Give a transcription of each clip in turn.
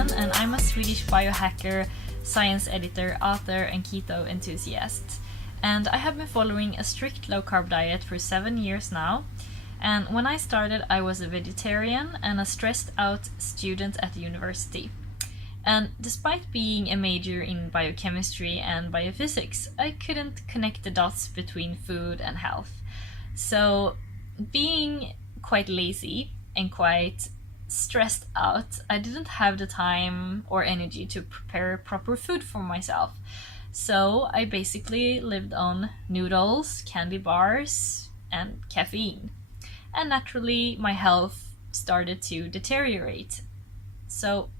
Johansson, and I'm a Swedish biohacker, science editor, author, and keto enthusiast. And I have been following a strict low-carb diet for 7 years now. And when I started, I was a vegetarian and a stressed-out student at the university. And despite being a major in biochemistry and biophysics, I couldn't connect the dots between food and health. So, being quite lazy and quite stressed out, I didn't have the time or energy to prepare proper food for myself. So I basically lived on noodles, candy bars, and caffeine. And naturally, my health started to deteriorate. So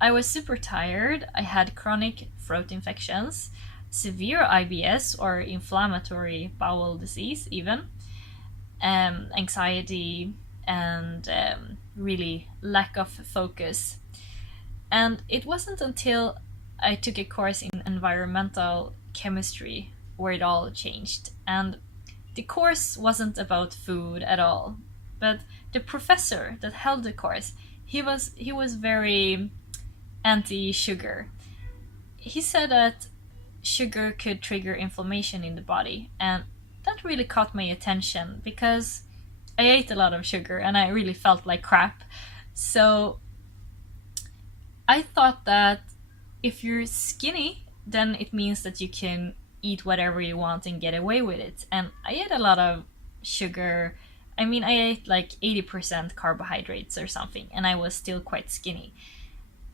I was super tired, I had chronic throat infections, severe IBS or inflammatory bowel disease even, anxiety, and really lack of focus. And it wasn't until I took a course in environmental chemistry where it all changed. And the course wasn't about food at all, but the professor that held the course, he was very anti-sugar. He said that sugar could trigger inflammation in the body, and that really caught my attention because I ate a lot of sugar and I really felt like crap. So I thought that if you're skinny, then it means that you can eat whatever you want and get away with it. And I ate a lot of sugar. I mean, I ate like 80% carbohydrates or something, and I was still quite skinny.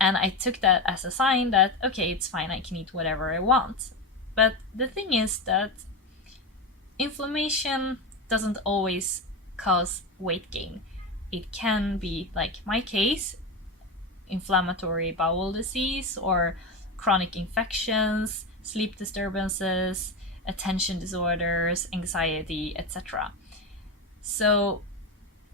And I took that as a sign that, okay, it's fine, I can eat whatever I want. But the thing is that inflammation doesn't always cause weight gain. It can be, like my case, inflammatory bowel disease or chronic infections, sleep disturbances, attention disorders, anxiety, etc. So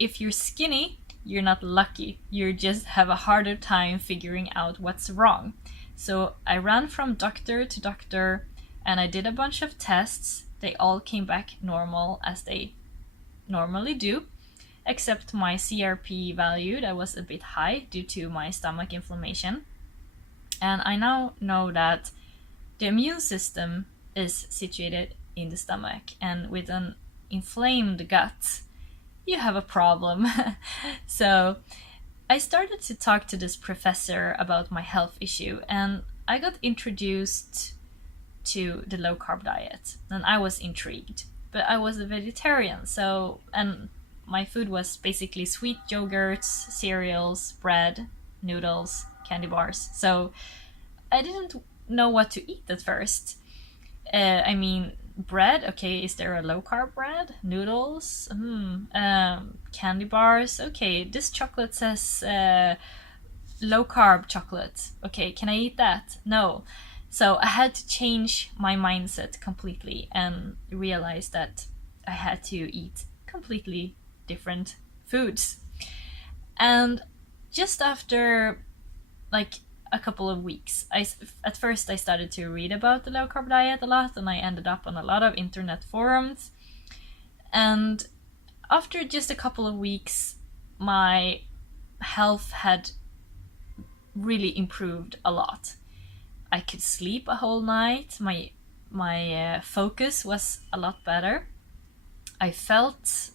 if you're skinny, you're not lucky. You just have a harder time figuring out what's wrong. So I ran from doctor to doctor and I did a bunch of tests. They all came back normal as they normally do, except my CRP value that was a bit high due to my stomach inflammation. And I now know that the immune system is situated in the stomach, and with an inflamed gut, you have a problem. So I started to talk to this professor about my health issue, and I got introduced to the low carb diet, and I was intrigued. But I was a vegetarian, so, and my food was basically sweet yogurts, cereals, bread, noodles, candy bars. So I didn't know what to eat at first. I mean, bread, okay, is there a low carb bread? Noodles, candy bars, okay, this chocolate says low carb chocolate. Okay, can I eat that? No. So I had to change my mindset completely and realize that I had to eat completely different foods. And just after like a couple of weeks, at first I started to read about the low carb diet a lot, and I ended up on a lot of internet forums. And after just a couple of weeks, my health had really improved a lot. I could sleep a whole night. My focus was a lot better. I felt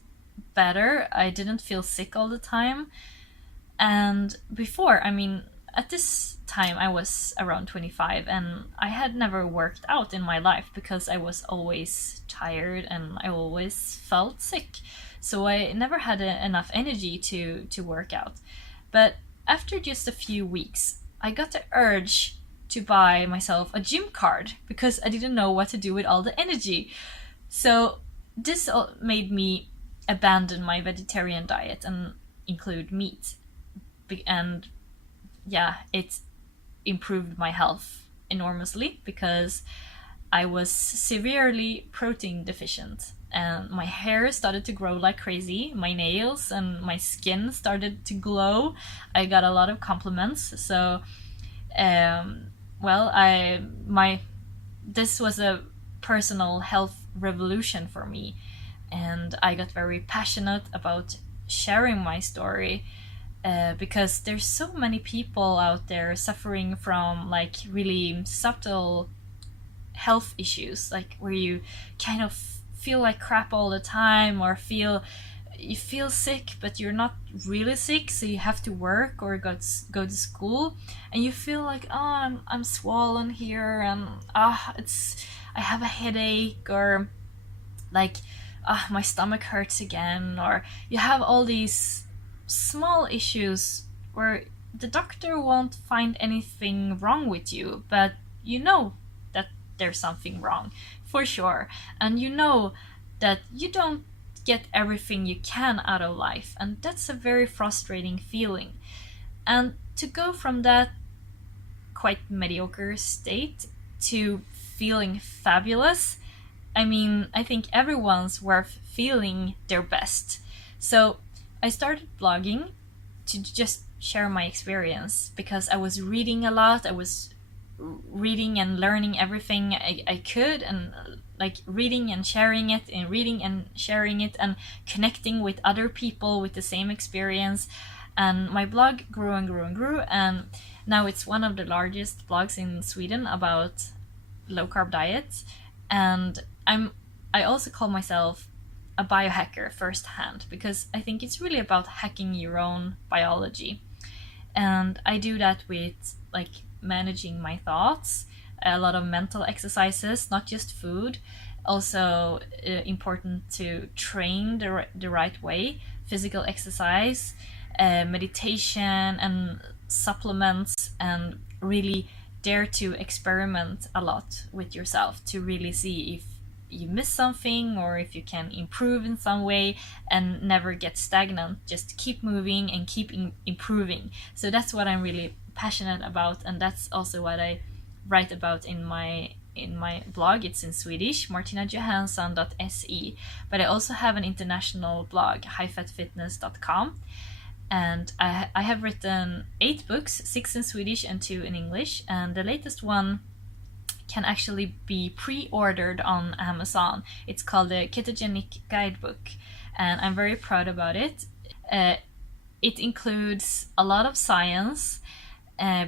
better. I didn't feel sick all the time. And before, I mean, at this time I was around 25 and I had never worked out in my life because I was always tired and I always felt sick. So I never had enough energy to work out. But after just a few weeks, I got the urge to buy myself a gym card because I didn't know what to do with all the energy. So this made me abandon my vegetarian diet and include meat. And yeah, it improved my health enormously because I was severely protein deficient and my hair started to grow like crazy, my nails and my skin started to glow. I got a lot of compliments. So this was a personal health revolution for me, and I got very passionate about sharing my story because there's so many people out there suffering from like really subtle health issues, like where you kind of feel like crap all the time, or you feel sick but you're not really sick, so you have to work or go to school, and you feel like, oh, I'm swollen here, and I have a headache, or like my stomach hurts again, or you have all these small issues where the doctor won't find anything wrong with you, but you know that there's something wrong for sure, and you know that you don't get everything you can out of life, and that's a very frustrating feeling. And to go from that quite mediocre state to feeling fabulous, I mean, I think everyone's worth feeling their best. So I started blogging to just share my experience, because I was reading a lot. I was reading and learning everything I could, and like reading and sharing it, and reading and sharing it, and connecting with other people with the same experience. And my blog grew and grew and grew, and now it's one of the largest blogs in Sweden about low carb diet. And I also call myself a biohacker firsthand, because I think it's really about hacking your own biology. And I do that with like managing my thoughts, a lot of mental exercises, not just food. Also important to train the right way, physical exercise, meditation, and supplements, and really dare to experiment a lot with yourself to really see if you miss something or if you can improve in some way, and never get stagnant. Just keep moving and keep improving. So that's what I'm really passionate about, and that's also what I write about in my blog. It's in Swedish, martinajohansson.se, but I also have an international blog, highfatfitness.com, and I have written 8 books, 6 in Swedish and 2 in English, and the latest one can actually be pre-ordered on Amazon. It's called the Ketogenic Guidebook, and I'm very proud about it. It includes a lot of science,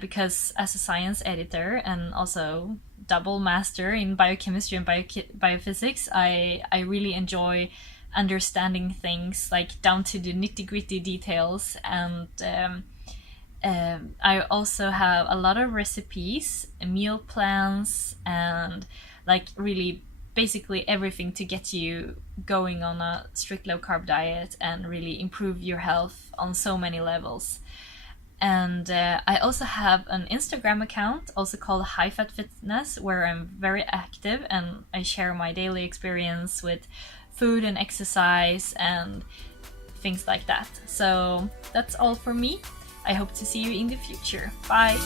because as a science editor and also double master in biochemistry and biophysics, I really enjoy understanding things like down to the nitty-gritty details. And I also have a lot of recipes, meal plans, and like really basically everything to get you going on a strict low carb diet and really improve your health on so many levels. And I also have an Instagram account, also called High Fat Fitness, where I'm very active and I share my daily experience with food and exercise and things like that. So that's all for me. I hope to see you in the future. Bye!